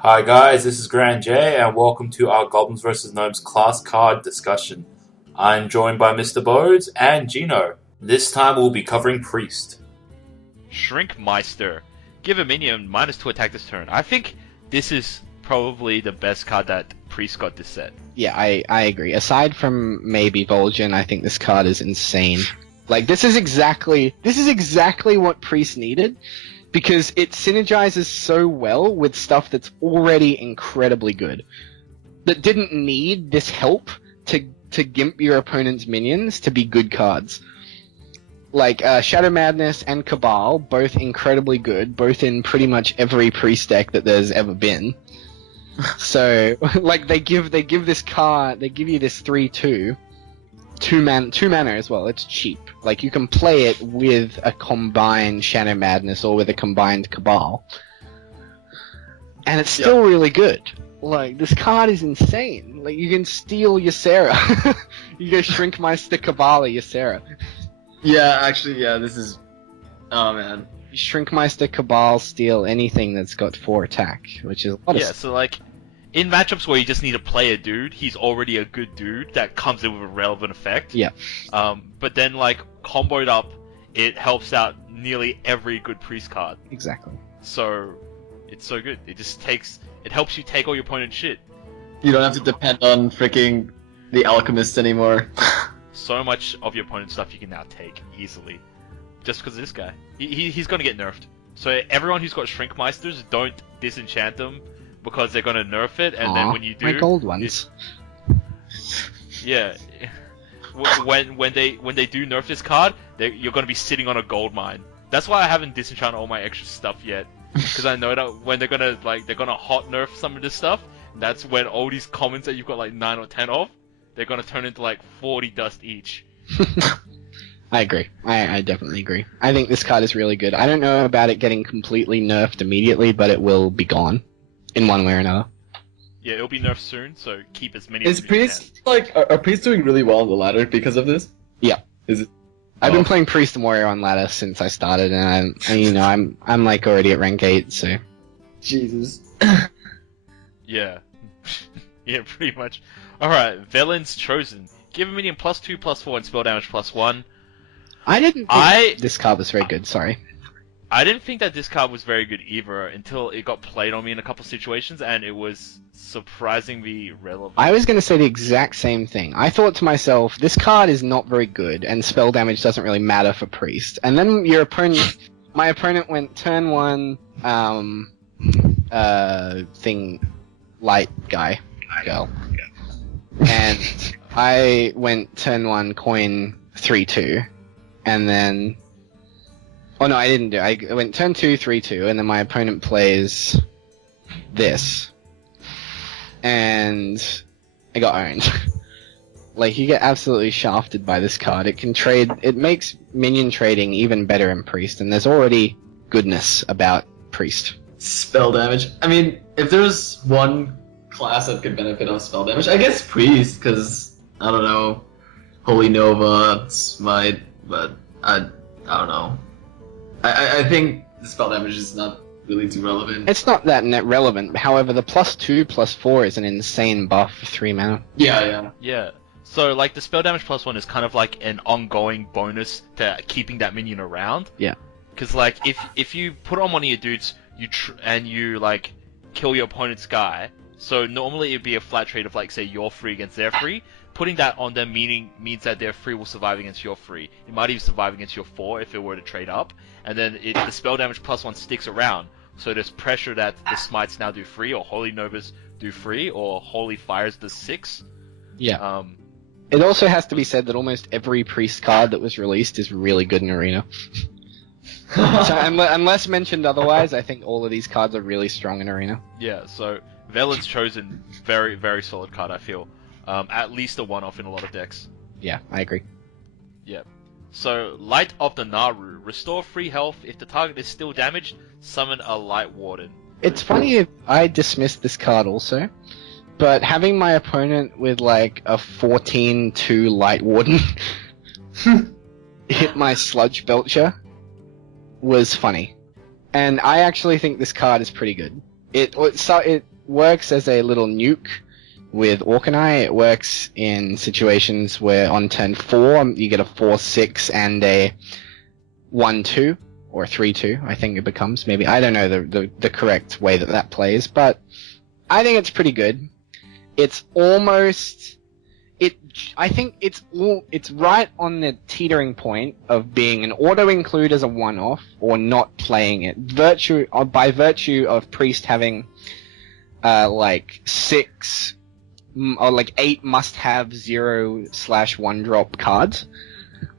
Hi guys, this is Grand J, and welcome to our Goblins vs. Gnomes class card discussion. I'm joined by Mr. Bodes and Gino. This time we'll be covering Priest. Shrinkmeister. Give a minion -2 attack this turn. I think this is probably the best card that Priest got this set. Yeah, I agree. Aside from maybe Vol'jin, I think this card is insane. Like, this is exactly what Priest needed, because it synergizes so well with stuff that's already incredibly good, that didn't need this help to gimp your opponent's minions to be good cards. Like, Shadow Madness and Cabal, both incredibly good, both in pretty much every Priest deck that there's ever been. So, like, they give this card, they give you this 3/2, two mana as well. It's cheap. Like, you can play it with a combined Shadow Madness or with a combined Cabal, and it's still really good. Like, this card is insane. Like, you can steal Ysera. You go Shrinkmeister Cabal Ysera. Yeah, actually, this is... Oh, man. Shrinkmeister Cabal steal anything that's got 4 attack, which is a lot of So like, in matchups where you just need to play a dude, he's already a good dude that comes in with a relevant effect. Yeah. But then, like, comboed up, it helps out nearly every good Priest card. Exactly. So, it's so good. It helps you take all your opponent's shit. You don't have to depend on freaking the Alchemist anymore. So much of your opponent's stuff you can now take easily. Just because of this guy. He's gonna get nerfed. So everyone who's got Shrinkmeisters, don't disenchant them, because they're gonna nerf it, and then when you do... my gold ones. Yeah. When they do nerf this card, you're gonna be sitting on a gold mine. That's why I haven't disenchanted all my extra stuff yet. Because I know that when they're gonna hot nerf some of this stuff, that's when all these commons that you've got like 9 or 10 of, they're gonna turn into like 40 dust each. I agree. I definitely agree. I think this card is really good. I don't know about it getting completely nerfed immediately, but it will be gone in one way or another. Yeah, it'll be nerfed soon, so keep as many Is as you can. Priest, like, are Priest doing really well on the ladder because of this? Yeah. Is it? I've been playing Priest and Warrior on ladder since I started, and I'm like already at rank 8, so... Jesus. Yeah. Yeah, pretty much. Alright, Velen's Chosen. Give a minion +2/+4 and spell damage +1. I didn't think this card was very good, sorry. I didn't think that this card was very good either until it got played on me in a couple situations, and it was surprisingly relevant. I was going to say the exact same thing. I thought to myself, this card is not very good, and spell damage doesn't really matter for Priest. And then my opponent went turn 1, light guy, girl. And I went turn 1 coin 3/2, and then... Oh no, I didn't do it. I went turn 2, 3/2, and then my opponent plays this. And I got owned. Like, you get absolutely shafted by this card. It makes minion trading even better in Priest, and there's already goodness about Priest. Spell damage. I mean, if there's one class that could benefit off spell damage, I guess Priest, because, I don't know, Holy Nova, Smite, but I don't know. I think the spell damage is not really too relevant. It's not that net relevant, however, the +2/+4 is an insane buff for 3 mana. Yeah. Yeah. So, like, the spell damage +1 is kind of like an ongoing bonus to keeping that minion around. Yeah. Because, like, if you put on one of your dudes, and you, like, kill your opponent's guy, so normally it'd be a flat trade of, like, say, you're free against their free. Putting that on them means that their free will survive against your free. It might even survive against your 4 if it were to trade up. And then the spell damage +1 sticks around. So there's pressure that the Smites now do free, or Holy Novas do free, or Holy Fires does 6. Yeah. It also has to be said that almost every Priest card that was released is really good in Arena. So unless mentioned otherwise, I think all of these cards are really strong in Arena. Yeah, so Velen's Chosen, very, very solid card, I feel. At least a one-off in a lot of decks. Yeah, I agree. Yeah. So, Light of the Naru. Restore free health. If the target is still damaged, summon a Light Warden. It's funny if I dismissed this card also, but having my opponent with like a 14/2 Light Warden hit my Sludge Belcher was funny. And I actually think this card is pretty good. It works as a little nuke with Orkanai. It works in situations where on turn 4 you get a 4/6 and a 1/2 or 3/2. I think it becomes, maybe, I don't know the correct way that plays, but I think it's pretty good. It's almost I think it's right on the teetering point of being an auto include as a one-off or not playing it. By virtue of Priest having like 6 or like 8 must-have 0/1 drop cards,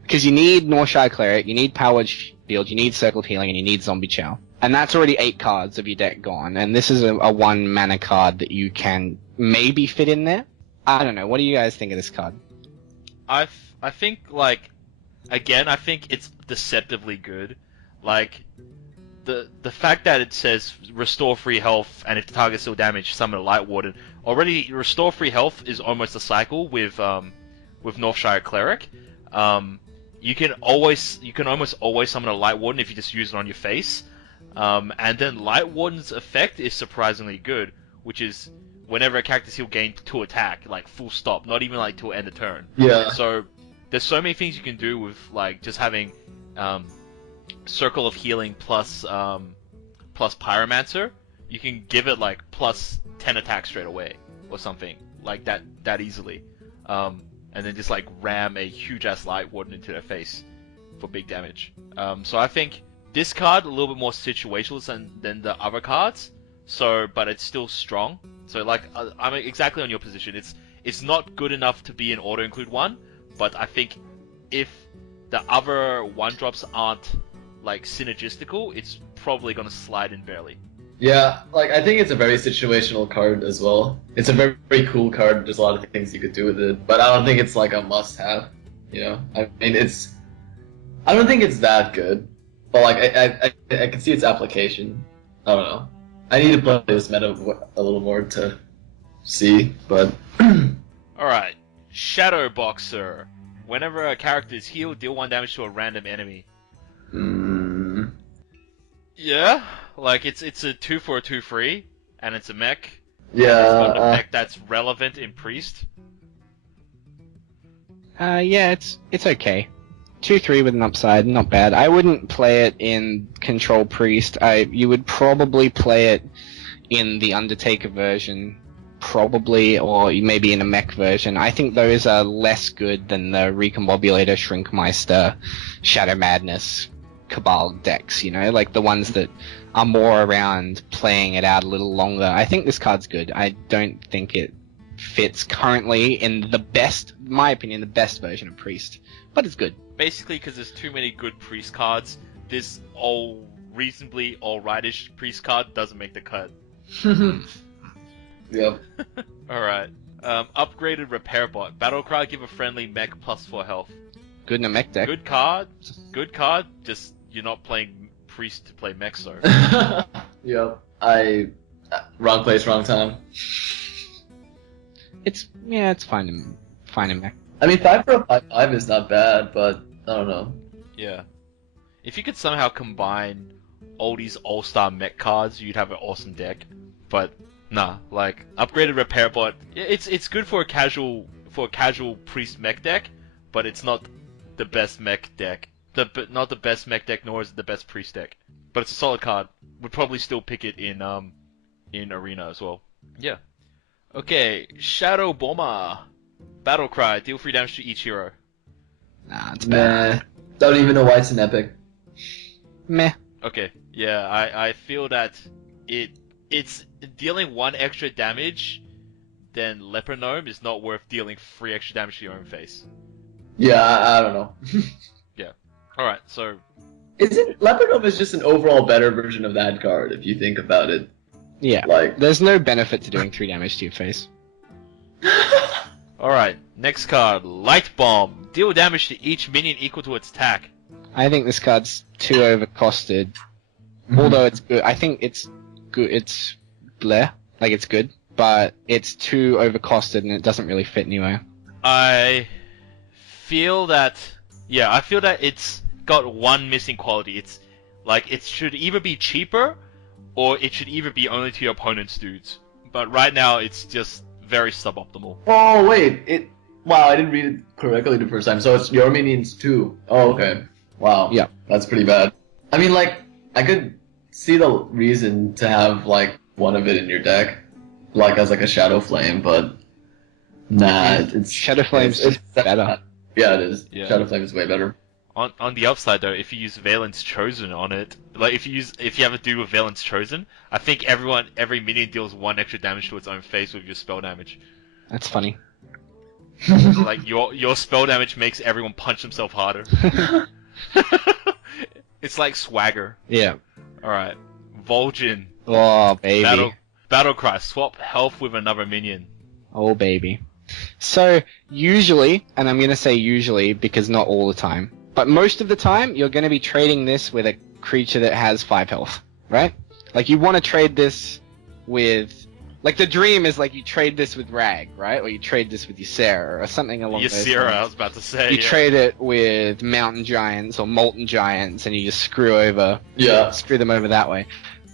because you need Northshire Cleric, you need Powered Shield, you need Circled Healing, and you need Zombie Chow, and that's already 8 cards of your deck gone. And this is a 1 mana card that you can maybe fit in there. I don't know. What do you guys think of this card? I think, like, again, I think it's deceptively good. Like, the fact that it says restore free health, and if the target's still damaged, summon a Light Warden. Already, restore free health is almost a cycle with Northshire Cleric. You can almost always summon a Light Warden if you just use it on your face. And then Light Warden's effect is surprisingly good, which is whenever a character's healed, gain 2 attack, like full stop, not even like to end the turn. Yeah. So there's so many things you can do with like just having Circle of Healing plus Pyromancer. You can give it like plus 10 attack straight away or something like that easily, and then just like ram a huge ass Light Warden into their face for big damage. So I think this card a little bit more situational than the other cards. So, but it's still strong. So, like, I'm exactly on your position. It's not good enough to be an auto-include one, but I think if the other 1-drops aren't, like, synergistical, it's probably gonna slide in barely. Yeah, like, I think it's a very situational card as well. It's a very, very cool card. There's a lot of things you could do with it, but I don't think it's, like, a must-have, you know? I mean, I don't think it's that good, but, like, I can see its application. I don't know. I need to play this meta a little more to see, but... Alright, Shadow Boxer. Whenever a character is healed, deal 1 damage to a random enemy. Yeah, like it's a 2 for a 2 free, and it's a mech. Yeah. It's got an effect that's relevant in Priest. Yeah, it's okay. 2/3 with an upside, not bad. I wouldn't play it in Control Priest. You would probably play it in the Undertaker version, probably, or maybe in a mech version. I think those are less good than the Recombobulator, Shrinkmeister, Shadow Madness, Cabal decks, you know? Like the ones that are more around playing it out a little longer. I think this card's good. I don't think it fits currently in my opinion, the best version of Priest. But it's good. Basically, because there's too many good Priest cards, this reasonably alrightish Priest card doesn't make the cut. Yep. Alright. Upgraded Repair Bot. Battlecry, give a friendly mech plus 4 health. Good in a mech deck. Good card. Just you're not playing Priest to play mech, so. Yep. Wrong place, wrong time. It's fine in mech. I mean, 5 for a 5/5 is not bad, but I don't know. Yeah. If you could somehow combine all these all-star mech cards, you'd have an awesome deck. But nah, like upgraded Repair Bot, it's good for a casual Priest mech deck, but it's not the best mech deck. Not the best mech deck, nor is it the best Priest deck. But it's a solid card. Would probably still pick it in Arena as well. Yeah. Okay, Shadow Bomber. Battlecry, deal 3 damage to each hero. Nah, it's bad. Meh. Don't even know why it's an epic. Meh. Okay, yeah, I feel that it's dealing 1 extra damage, then Leper Gnome is not worth dealing 3 extra damage to your own face. Yeah, I don't know. Yeah. Alright, so... Leper Gnome is just an overall better version of that card, if you think about it. Yeah. Like... There's no benefit to doing 3 damage to your face. Alright, next card, Light Bomb. Deal damage to each minion equal to its attack. I think this card's too overcosted. Although it's good. I think it's good. It's bleh. Like, it's good. But it's too overcosted and it doesn't really fit anywhere. I feel that it's got one missing quality. It's like, it should either be cheaper, or it should either be only to your opponent's dudes. but right now it's just very suboptimal. Oh wait, wow, I didn't read it correctly the first time. So it's your minions too. Oh okay. Wow. Yeah. That's pretty bad. I mean, like, I could see the reason to have like one of it in your deck, like as like a Shadow Flame, but nah, it's Shadow Flame's it's better. Yeah, it is. Yeah. Shadow Flame is way better. On the upside though, if you use Valence Chosen on it, like if you have a dude with Valence Chosen, I think every minion deals 1 extra damage to its own face with your spell damage. That's funny. Like your spell damage makes everyone punch themselves harder. It's like swagger. Yeah. Alright. Vol'jin. Oh, baby. Battle Cry. Swap health with another minion. Oh, baby. So, usually, and I'm going to say usually because not all the time, but most of the time, you're going to be trading this with a creature that has 5 health, right? Like, you want to trade this with... Like, the dream is, like, you trade this with Rag, right? Or you trade this with Ysera, or something along those Ysera, lines. I was about to say. You yeah. trade it with Mountain Giants or Molten Giants, and you just screw them over that way.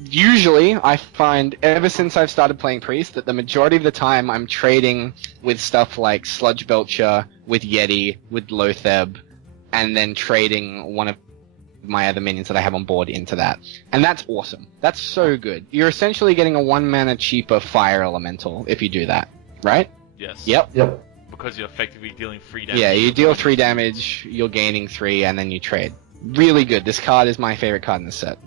Usually, I find, ever since I've started playing Priest, that the majority of the time I'm trading with stuff like Sludge Belcher, with Yeti, with Lotheb, and then trading one of my other minions that I have on board into that. And that's awesome. That's so good. You're essentially getting a 1 mana cheaper Fire Elemental if you do that, right? Yes. Yep. Because you're effectively dealing 3 damage. Yeah, you deal 3 damage, you're gaining 3, and then you trade. Really good. This card is my favorite card in the set.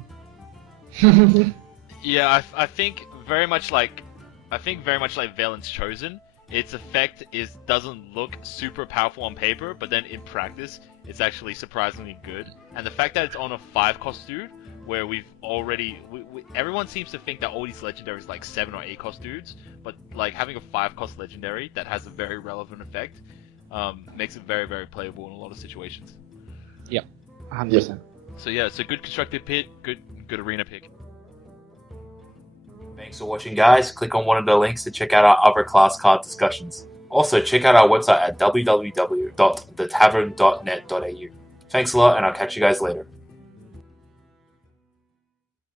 Yeah, I think very much like Valence Chosen. Its effect doesn't look super powerful on paper, but then in practice, it's actually surprisingly good. And the fact that it's on a 5-cost dude, where we've already everyone seems to think that all these legendaries like 7 or 8 cost dudes, but like having a 5-cost legendary that has a very relevant effect makes it very, very playable in a lot of situations. Yep, 100%. So yeah, it's a good constructed pick, good arena pick. Thanks for watching, guys. Click on one of the links to check out our other class card discussions. Also, check out our website at www.thetavern.net.au. Thanks a lot, and I'll catch you guys later.